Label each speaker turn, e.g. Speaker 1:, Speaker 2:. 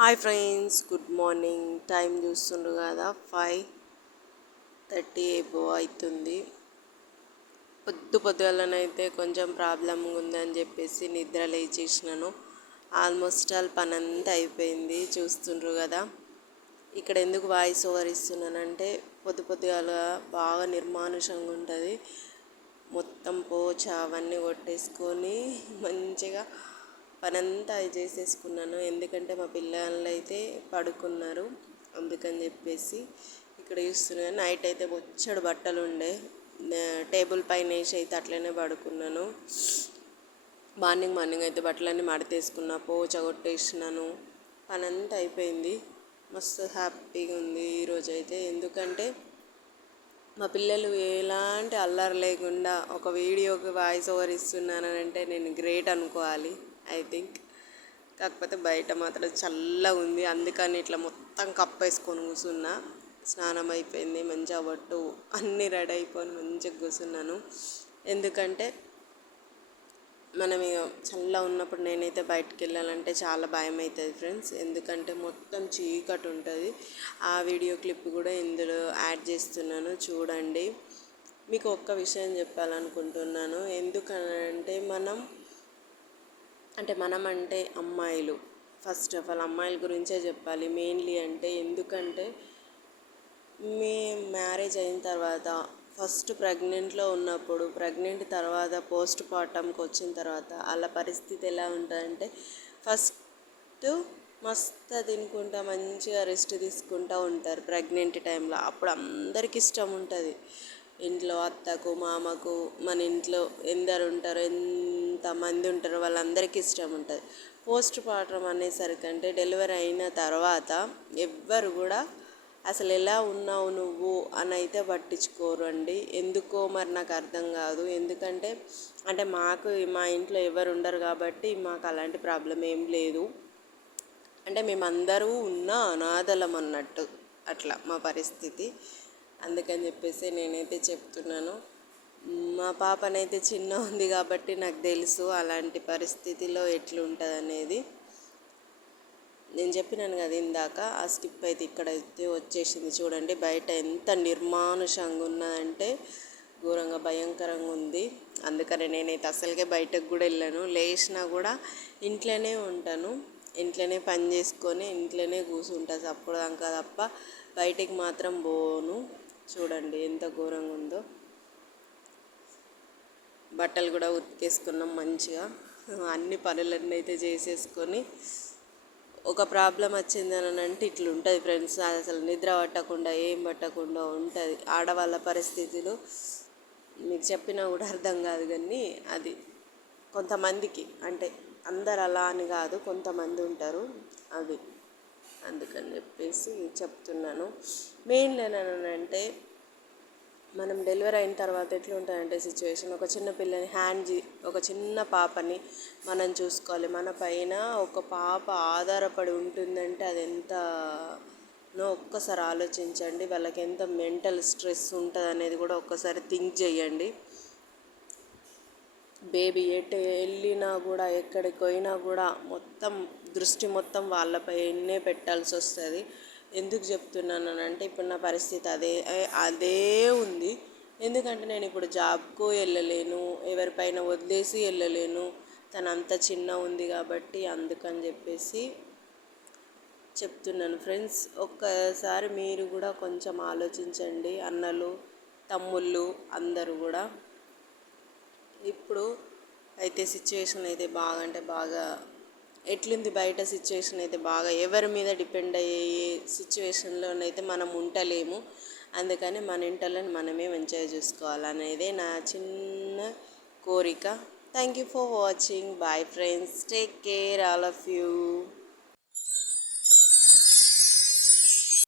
Speaker 1: Hi friends good morning. Time చూస్తుండ్రు కదా five thirty above అవుతుంది పొద్దు పొద్దుగాలనైతే కొంచెం ప్రాబ్లం ఉందని చెప్పేసి నిద్ర లేచేసినాను. ఆల్మోస్ట్ ఆల్ పని అంతా అయిపోయింది చూస్తుండ్రు కదా. ఇక్కడ ఎందుకు వాయిస్ ఓవర్ ఇస్తున్నానంటే పొద్దు పొద్దుగాల బాగా నిర్మానుషంగా ఉంటుంది. మొత్తం పోచ అవన్నీ కొట్టేసుకొని మంచిగా పనంతా చేసేసుకున్నాను. ఎందుకంటే మా పిల్లలు అయితే పడుకున్నారు. అందుకని చెప్పేసి ఇక్కడ చూస్తున్నాను నైట్ అయితే బొచ్చడు బట్టలు ఉండే టేబుల్ పైన వేసి అయితే అట్లనే పడుకున్నాను. మార్నింగ్ మార్నింగ్ అయితే బట్టలన్నీ మడతేసుకున్నా పోచ కొట్టేసినాను. పని అంతా అయిపోయింది. మస్తు హ్యాపీగా ఉంది ఈరోజు అయితే. ఎందుకంటే మా పిల్లలు ఎలాంటి అల్లరి లేకుండా ఒక వీడియోకి వాయిస్ ఓవర్ ఇస్తున్నానంటే నేను గ్రేట్ అనుకోవాలి. I think. కాకపోతే బయట మాత్రం చల్లగా ఉంది. అందుకని ఇట్లా మొత్తం కప్పేసుకొని కూర్చున్నా. స్నానం అయిపోయింది మంచిగా పట్టు అన్నీ రెడీ అయిపోయి మంచిగా కూర్చున్నాను. ఎందుకంటే మనం ఇక చల్ల ఉన్నప్పుడు నేనైతే బయటకు వెళ్ళాలంటే చాలా భయం అవుతుంది ఫ్రెండ్స్. ఎందుకంటే మొత్తం చీకటి ఉంటుంది. ఆ వీడియో క్లిప్ కూడా ఇందులో యాడ్ చేస్తున్నాను. చూడండి. మీకు ఒక్క విషయం చెప్పాలనుకుంటున్నాను. ఎందుకనంటే మనం అంటే మనం అంటే అమ్మాయిలు. ఫస్ట్ ఆఫ్ ఆల్ అమ్మాయిల గురించే చెప్పాలి. మెయిన్లీ అంటే ఎందుకంటే మీ మ్యారేజ్ అయిన తర్వాత ఫస్ట్ ప్రెగ్నెంట్లో ఉన్నప్పుడు ప్రెగ్నెంట్ తర్వాత పోస్ట్ పార్టంకి వచ్చిన తర్వాత వాళ్ళ పరిస్థితి ఎలా ఉంటుందంటే ఫస్ట్ మస్తు తినుకుంటా మంచిగా రెస్ట్ తీసుకుంటూ ఉంటారు ప్రెగ్నెంట్ టైంలో అప్పుడు అందరికి ఇష్టం ఉంటుంది. ఇంట్లో అత్తకు మామకు మన ఇంట్లో ఎందరు ఉంటారో ఎంతమంది ఉంటారో వాళ్ళందరికీ ఇష్టం ఉంటుంది. పోస్ట్ పార్టం అనేసరికంటే డెలివరీ అయిన తర్వాత ఎవ్వరు కూడా అసలు ఎలా ఉన్నావు నువ్వు అని అయితే పట్టించుకోరు అండి ఎందుకో మరి నాకు అర్థం కాదు. ఎందుకంటే అంటే మాకు మా ఇంట్లో ఎవరు ఉండరు కాబట్టి మాకు అలాంటి ప్రాబ్లం ఏం లేదు. అంటే మేమందరూ ఉన్న అనాథలం అన్నట్టు అట్లా మా పరిస్థితి. అందుకని చెప్పేసి నేనైతే చెప్తున్నాను. మా పాపనైతే చిన్న ఉంది కాబట్టి నాకు తెలుసు అలాంటి పరిస్థితిలో ఎట్లుంటుంది అనేది నేను చెప్పినాను కదా ఇందాక ఆ స్కిప్ అయితే ఇక్కడ అయితే వచ్చేసింది. చూడండి బయట ఎంత నిర్మానుషంగా ఉన్నదంటే ఘోరంగా భయంకరంగా ఉంది. అందుకని నేనైతే అసలుకే బయటకు కూడా వెళ్ళాను. లేచినా కూడా ఇంట్లోనే ఉంటాను. ఇంట్లోనే పని చేసుకొని ఇంట్లోనే కూర్చుంటాను అప్పుడు దాకా తప్ప బయటికి మాత్రం పోను. చూడండి ఎంత ఘోరంగా ఉందో. బట్టలు కూడా ఉతికేసుకున్నాం మంచిగా. అన్ని పనులన్నీ అయితే చేసేసుకొని ఒక ప్రాబ్లం వచ్చింది అని అంటే ఇట్లా ఉంటుంది ఫ్రెండ్స్. అసలు నిద్ర పట్టకుండా ఏం పట్టకుండా ఉంటుంది. ఆడవాళ్ళ పరిస్థితులు మీకు చెప్పినా కూడా అర్థం కాదు కానీ అది కొంతమందికి అంటే అందరు అలా అని కాదు కొంతమంది ఉంటారు. అది అందుకని చెప్పేసి చెప్తున్నాను. మెయిన్ అంటే మనం డెలివరీ అయిన తర్వాత ఎట్లా ఉంటుందంటే సిచ్యువేషన్. ఒక చిన్న పిల్లని హ్యాండ్ ఒక చిన్న పాపని మనం చూసుకోవాలి. మన పైన ఒక పాప ఆధారపడి ఉంటుందంటే అది ఎంత నో ఒక్కసారి ఆలోచించండి. వాళ్ళకి ఎంత మెంటల్ స్ట్రెస్ ఉంటుంది అనేది కూడా ఒక్కసారి థింక్ చేయండి. బేబీ ఎటు వెళ్ళినా కూడా ఎక్కడికి పోయినా కూడా మొత్తం దృష్టి మొత్తం వాళ్ళపైనే పెట్టాల్సి వస్తుంది. ఎందుకు చెప్తున్నాను అంటే ఇప్పుడు నా పరిస్థితి అదే అదే ఉంది. ఎందుకంటే నేను ఇప్పుడు జాబ్కు వెళ్ళలేను ఎవరిపైన వదిలేసి వెళ్ళలేను. తను అంత చిన్న ఉంది కాబట్టి అందుకని చెప్పేసి చెప్తున్నాను. ఫ్రెండ్స్ ఒక్కసారి మీరు కూడా కొంచెం ఆలోచించండి. అన్నలు తమ్ముళ్ళు అందరూ కూడా ఇప్పుడు అయితే సిచ్యువేషన్ అయితే బాగా అంటే బాగా ఎట్లుంది బయట సిచ్యువేషన్ అయితే బాగా ఎవరి మీద డిపెండ్ అయ్యే సిచ్యువేషన్లోనైతే మనం ఉండలేము. అందుకని మన ఇంటర్లను మనమే మంచిగా చూసుకోవాలనేదే నా చిన్న కోరిక. Thank you for watching bye friends take care all of you